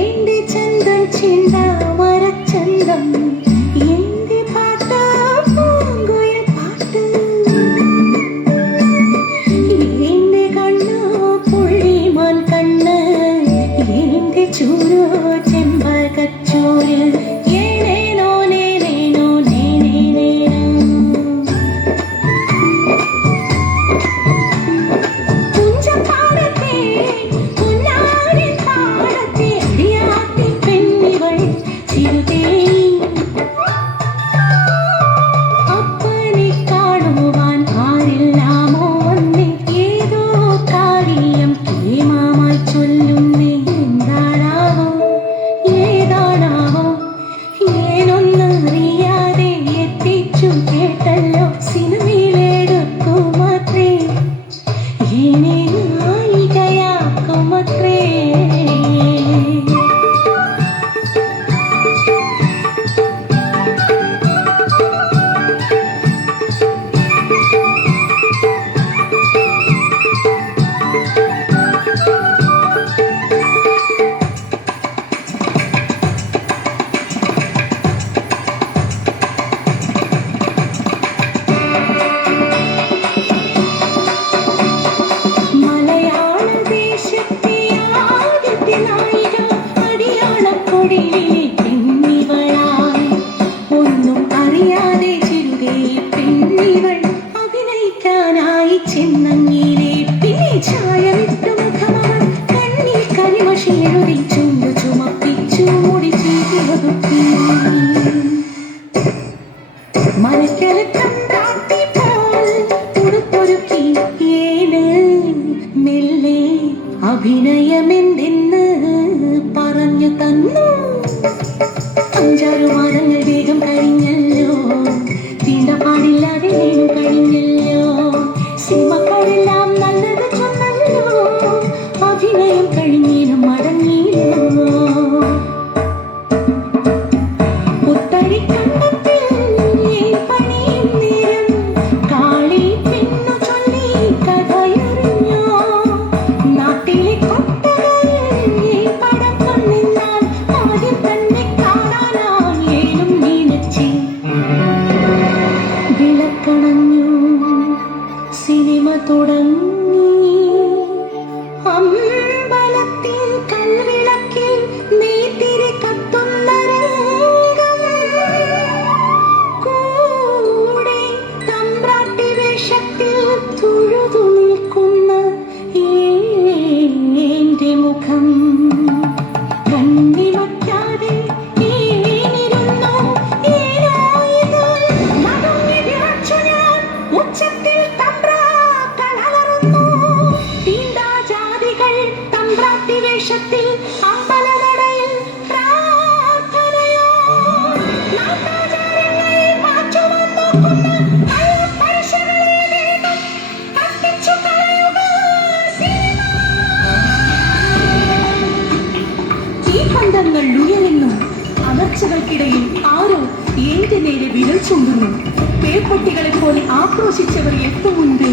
എന്റെ ചന്തം ചിന്താമരച്ചന്തം എന്റെ പാട്ട് പൂങ്കുയിൽ പാട്ട് എന്റെ കണ്ണ് പുള്ളിമാൻ കണ്ണ് എന്റെ ചൂരോ ചെമ്പകച്ചോര് ഏനേനോ നേനേനോ നേനേനേനോ പുഞ്ചപ്പാടത്തെ പുന്നാരിൻ പാടത്തെ അടിയാത്തി പെണ്ണിവൾ ചിരുതേ അപ്പനെ കാണുവാൻ ആരില്ലാമോ വന്നേ ഏതോ കാര്യം കേമാമായി ചൊല്ലുന്നേ എന്താണാവോ ഏതാണാവോ ഏനൊന്നറിയാതെ എത്തിച്ചു കേട്ടല്ലോ സിനിമയിലെടുക്കുമത്രേ ഏനെ നായികയാക്കുമത്രേ മലയാള ദേശത്തെ ആദ്യത്തെ നായിക അടിയാളക്കൊടിയിലെ പെണ്ണിവളായി ഒന്നും അറിയാതെ ചിരുതേ പെണ്ണിവൾ അഭിനയിക്കാനായി ചെന്നങ്ങിലെ പിന്നെ ചായമിട്ടു മുഖമവൾ കണ്ണിൽ കരിമഷി എഴുതി ചുണ്ടു ചുമപ്പിച്ചു മുടി ചീകിയൊതുക്കി മരക്കലക്കം കാട്ടിപ്പോൾ ഉടുപ്പൊരുക്കി ഏന് മെല്ലെ അഭിനയമെന്തെന്ന് പറഞ്ഞു തന്നു 5-6 മാസങ്ങൾ വേഗം കഴിഞ്ഞല്ലോ തീണ്ടപ്പാടില്ലാതെ നേരം കഴിഞ്ഞല്ലോ സിനിമക്കാരെല്ലാം നല്ലത് ചൊന്നല്ലോ അഭിനയം കഴിഞ്ഞേനും മടങ്ങിയല്ലോ ഉത്തരിക്കണ്ടത്തിൽ പണിയും നേരം കാളി പെണ്ണു ചൊല്ലി കഥയറിഞ്ഞോ നാട്ടിലെ കൊട്ടകയിൽ പടം കൊണ്ടെന്നാൽ ആദ്യം തന്നെ കാണാനായി ഏനും നീനച്ചി വിളക്കണഞ്ഞു സിനിമ തുടങ്ങി അമ്പലത്തിൻ കൽവിളക്കിൽ നെയ്ത്തിരി കത്തുന്ന രംഗം കൂടെ തമ്പ്രാട്ടി വേഷത്തിൽ തൊഴുതു നിൽക്കുന്ന എന്റെ മുഖം കണ്ണിമയ്ക്കാതെ ഏനിരുന്നു ഏനോ ഇത് നടുങ്ങി വിറച്ചു ഞാൻ ഉച്ചത്തിൽ തമ്പ്രാക്കളലറുന്നു തീണ്ടാജാതികൾ തമ്പ്രാട്ടി വേഷത്തിൽ അമ്പലനടയിൽ പ്രാർത്ഥനയോ നാട്ടാചാരങ്ങളെ മാറ്റുവാൻ നോക്കുന്ന കള്ളപ്പരിശകളെ വേഗം കത്തിച്ചു കളയുക സിനിമ. തീപന്തങ്ങൾ ഉയരുന്നു അമർച്ചകൾക്കിടയിൽ ആരോ എന്റെ നേരെ വിരൽ ചൂണ്ടുന്നു പേപ്പൊട്ടികളെ പോലെ ആക്രോശിച്ചവർ എത്തുമുണ്ട്